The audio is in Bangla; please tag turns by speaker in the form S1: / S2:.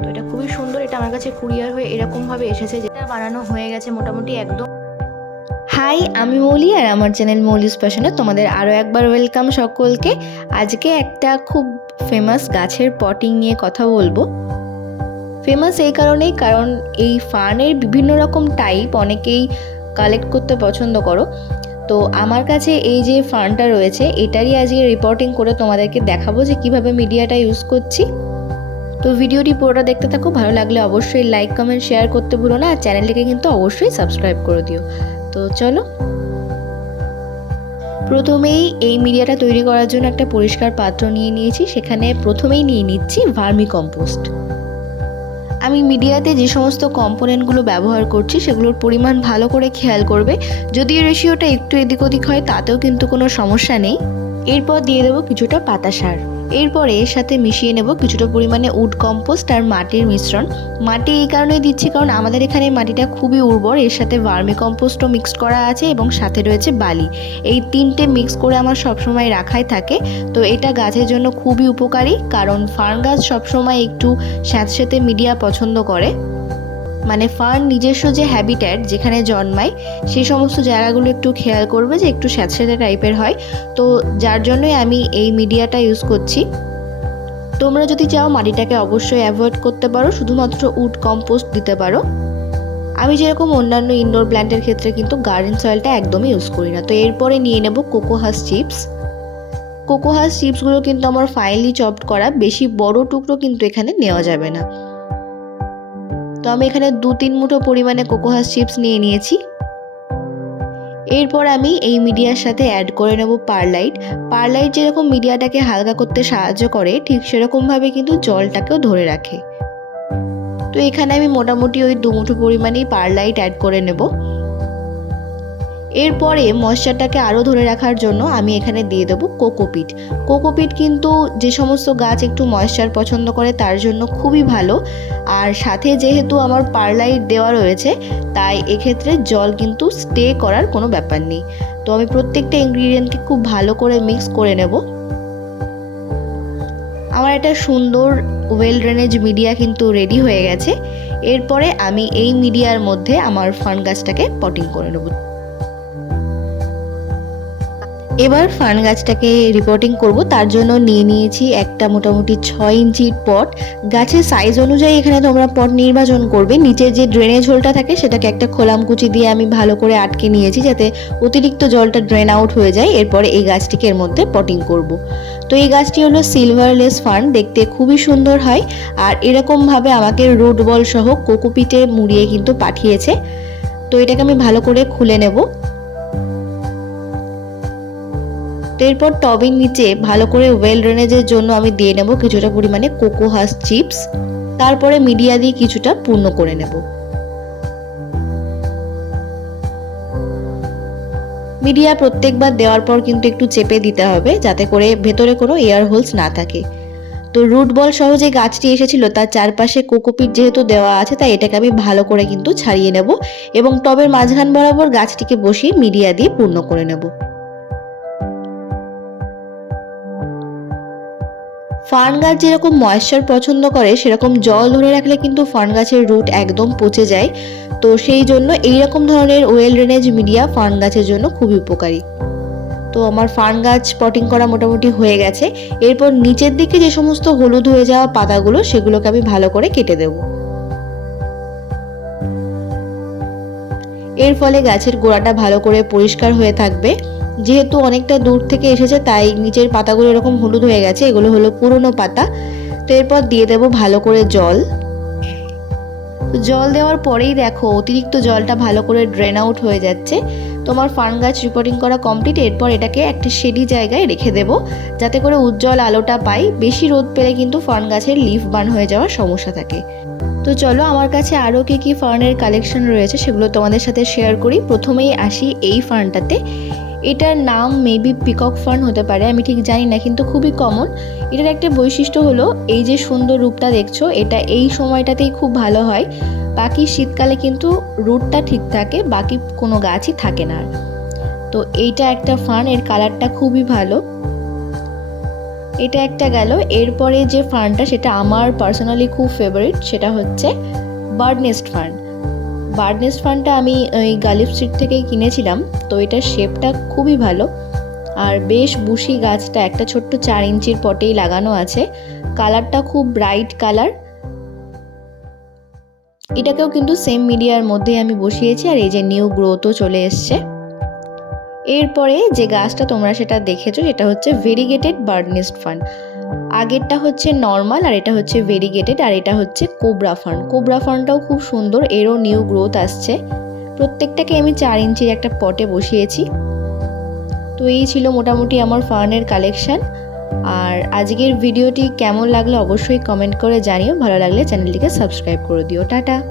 S1: তো এটা খুবই সুন্দর, এটা আমার কাছে কুরিয়ার হয়ে এরকমভাবে এসেছে যেটা বানানো হয়ে গেছে মোটামুটি একদম। হাই, আমি মৌলি আর আমার চ্যানেল মৌলিস প্যাশনে তোমাদের আরও একবার ওয়েলকাম সকলকে। আজকে একটা খুব ফেমাস গাছের পটিং নিয়ে কথা বলব। ফেমাস এই কারণেই কারণ এই ফার্নের বিভিন্ন রকম টাইপ অনেকেই কালেক্ট করতে পছন্দ করো। তো আমার কাছে এই যে ফার্নটা রয়েছে, এটারই আজকে রিপোর্টিং করে তোমাদেরকে দেখাবো যে কীভাবে মিডিয়াটা ইউজ করছি। তো ভিডিওটি পুরোটা দেখতে থাকো, ভালো লাগলে অবশ্যই লাইক কমেন্ট শেয়ার করতে ভুলো না, আর চ্যানেলটিকে কিন্তু অবশ্যই সাবস্ক্রাইব করে দিও। তো চলো। প্রথমেই এই মিডিয়াটা তৈরি করার জন্য একটা পরিষ্কার পাত্র নিয়ে নিয়েছি, সেখানে প্রথমেই নিয়ে নিচ্ছি ভার্মি কম্পোস্ট। আমি মিডিয়াতে যে সমস্ত কম্পোনেন্টগুলো ব্যবহার করছি, সেগুলোর পরিমাণ ভালো করে খেয়াল করবে। যদি রেশিওটা একটু এদিক ওদিক হয়, তাতেও কিন্তু কোনো সমস্যা নেই। এরপর দিয়ে দেবো কিছুটা পাতা সার। এরপরে এর সাথে মিশিয়ে নেব কিছুটা পরিমাণে উড কম্পোস্ট আর মাটির মিশ্রণ। মাটি এই কারণেই দিচ্ছি কারণ আমাদের এখানে মাটিটা খুবই উর্বর। এর সাথে ভার্মি কম্পোস্টও মিক্সড করা আছে এবং সাথে রয়েছে বালি। এই তিনটে মিক্স করে আমার সবসময় রাখাই থাকে। তো এটা গাছের জন্য খুবই উপকারী কারণ ফার্ন গাছ সবসময় একটু স্যাঁতস্যাঁতে মিডিয়া পছন্দ করে। মানে ফার্ন নিজস্ব যে হ্যাবিট্যাট যেখানে জন্মায়, সেই সমস্ত জায়গাগুলো একটু খেয়াল করবে যে একটু স্যাঁতস্যাঁতে টাইপের হয়। তো যার জন্যই আমি এই মিডিয়াটা ইউজ করছি। তোমরা যদি চাও মাটিটাকে অবশ্যই অ্যাভয়েড করতে পারো, শুধুমাত্র উড কম্পোস্ট দিতে পারো। আমি যেরকম অন্যান্য ইনডোর প্ল্যান্টের ক্ষেত্রে কিন্তু গার্ডেন সয়েলটা একদমই ইউজ করি না। তো এরপরে নিয়ে নেব কোকোহাস চিপস কোকোহাস চিপসগুলো কিন্তু আমার ফাইনলি চপড করা, বেশি বড় টুকরো কিন্তু এখানে নেওয়া যাবে না। তো আমি এখানে দু তিন মুঠো পরিমাণে কোকোহাস চিপস নিয়ে নিয়েছি। এরপর আমি এই মিডিয়ার সাথে অ্যাড করে নেব পারলাইট। পারলাইট যেরকম মিডিয়াটাকে হালকা করতে সাহায্য করে, ঠিক সেরকমভাবে কিন্তু জলটাকেও ধরে রাখে। তো এখানে আমি মোটামুটি ওই দু মুঠো পরিমাণেই পারলাইট অ্যাড করে নেব। এরপরে ময়শ্চারটাকে আরও ধরে রাখার জন্য আমি এখানে দিয়ে দেবো কোকোপিট। কোকোপিট কিন্তু যে সমস্ত গাছ একটু ময়শ্চার পছন্দ করে, তার জন্য খুবই ভালো। আর সাথে যেহেতু আমার পারলাইট দেওয়া রয়েছে, তাই এক্ষেত্রে জল কিন্তু স্টে করার কোনো ব্যাপার নেই। তো আমি প্রত্যেকটা ইনগ্রিডিয়েন্টকে খুব ভালো করে মিক্স করে নেব। আমার একটা সুন্দর ওয়েল ড্রেনেজ মিডিয়া কিন্তু রেডি হয়ে গেছে। এরপরে আমি এই মিডিয়ার মধ্যে আমার ফান গাছটাকে পটিং করে নেব। এবার ফান গাছটাকে রিপোর্টিং করব। তার জন্য নিয়ে নিয়েছি একটা মোটামুটি ছয় ইঞ্চির পট। গাছের সাইজ অনুযায়ী এখানে তোমরা পট নির্বাচন করবে। নিচের যে ড্রেনেজ হোলটা থাকে, সেটাকে একটা খোলামকুচি দিয়ে আমি ভালো করে আটকে নিয়েছি যাতে অতিরিক্ত জলটা ড্রেন আউট হয়ে যায়। এরপরে এই গাছটিকে এর মধ্যে পটিং করব। তো এই গাছটি হলো সিলভারলেস ফার্ন দেখতে খুবই সুন্দর হয়। আর এরকমভাবে আমাকে রুট বল সহ কোকোপিটে মুড়িয়ে কিন্তু পাঠিয়েছে। তো এটাকে আমি ভালো করে খুলে নেব। তো এরপর টবের নিচে ভালো করে ওয়েল ড্রেনেজের জন্য আমি দিয়ে নেব কিছুটা পরিমাণে কোকোহাস চিপস তারপরে মিডিয়া দিয়ে কিছুটা পূর্ণ করে নেব। মিডিয়া প্রত্যেকবার দেওয়ার পর কিন্তু একটু চেপে দিতে হবে, যাতে করে ভেতরে কোনো এয়ার হোলস না থাকে। তো রুট বল সহ যে গাছটি এসেছিল, তার চারপাশে কোকোপিট যেহেতু দেওয়া আছে, তাই এটাকে আমি ভালো করে কিন্তু ছাড়িয়ে নেব এবং টবের মাঝখান বরাবর গাছটিকে বসিয়ে মিডিয়া দিয়ে পূর্ণ করে নেব। ফার্ন গাছ যেরকম ময়েশ্চার পছন্দ করে, সেরকম জল ধরে রাখলে কিন্তু ফার্ন গাছের রুট একদম পচে যায়। তো সেই জন্য এই রকম ধরনের ওয়েল ড্রেনেজ মিডিয়া ফার্ন গাছের জন্য খুবই উপকারী। তো আমার ফার্ন গাছ পটিং করা মোটামুটি হয়ে গেছে। এরপর নিচের দিকে যে সমস্ত হলুদ হয়ে যাওয়া পাতাগুলো, সেগুলোকে আমি ভালো করে কেটে দেব। এর ফলে গাছের গোড়াটা ভালো করে পরিষ্কার হয়ে থাকবে। যেহেতু অনেকটা দূর থেকে এসেছে, তাই নিচের পাতাগুলো এরকম হলুদ হয়ে গেছে। এগুলো হলো পুরনো পাতা। তো এরপর দিয়ে দেব ভালো করে জল। জল দেওয়ার পরেই দেখো, অতিরিক্ত জলটা ভালো করে ড্রেন আউট হয়ে যাচ্ছে। তোমার ফার্ন গাছ রিপোর্টিং করা কমপ্লিট এরপর এটাকে একটা শেডি জায়গায় রেখে দেব, যাতে করে উজ্জ্বল আলোটা পাই। বেশি রোদ পেলে কিন্তু ফার্ন গাছের লিফ বার্ন হয়ে যাওয়ার সমস্যা থাকে। তো চলো, আমার কাছে আরও কী কী ফার্নের কালেকশন রয়েছে সেগুলো তোমাদের সাথে শেয়ার করি। প্রথমেই আসি এই ফার্নটাতে। এটার নাম মেবি পিকক ফার্ন হতে পারে, আমি ঠিক জানি না, কিন্তু খুবই কমন এটার একটা বৈশিষ্ট্য হলো, এই যে সুন্দর রূপটা দেখছ, এটা এই সময়টাতেই খুব ভালো হয়। বাকি শীতকালে কিন্তু রুটটা ঠিক থাকে, বাকি কোনো গাছই থাকে না আর। তো এইটা একটা ফার্ন এর কালারটা খুবই ভালো। এটা একটা গেল, এরপরে যে ফার্নটা সেটা আমার পার্সোনালি খুব ফেভারিট সেটা হচ্ছে bird nest fern bird nest ফার্নটা আমি ওই গালিফ স্ট্রিট থেকেই কিনেছিলাম, তো এটার শেপটা খুবই ভালো। আর বেশ বুশি গাছটা, একটা ছোট্ট চার ইঞ্চির পটেই লাগানো আছে। কালারটা খুব ব্রাইট কালার। এটাকেও কিন্তু সেম মিডিয়ার মধ্যেই আমি বসিয়েছি, আর এই যে নিউ গ্রোথও চলে এসছে। এরপরে যে গাছটা তোমরা সেটা দেখেছ, সেটা হচ্ছে ভেরিগেটেড বার্ডনেস্ট ফান্ড আগেরটা হচ্ছে নর্মাল আর এটা হচ্ছে ভেরিগেটেড আর এটা হচ্ছে কোবরা ফান্ড কোবরা ফান্ডটাও খুব সুন্দর, এরও নিউ গ্রোথ আসছে। প্রত্যেকটাকে আমি চার ইঞ্চির একটা পটে বসিয়েছি। তো এই ছিল মোটামুটি আমার ফার্নের কালেকশান আর আজকের ভিডিওটি কেমন লাগল অবশ্যই কমেন্ট করে জানিও। ভালো লাগলে চ্যানেলটিকে সাবস্ক্রাইব করে দিও। টাটা!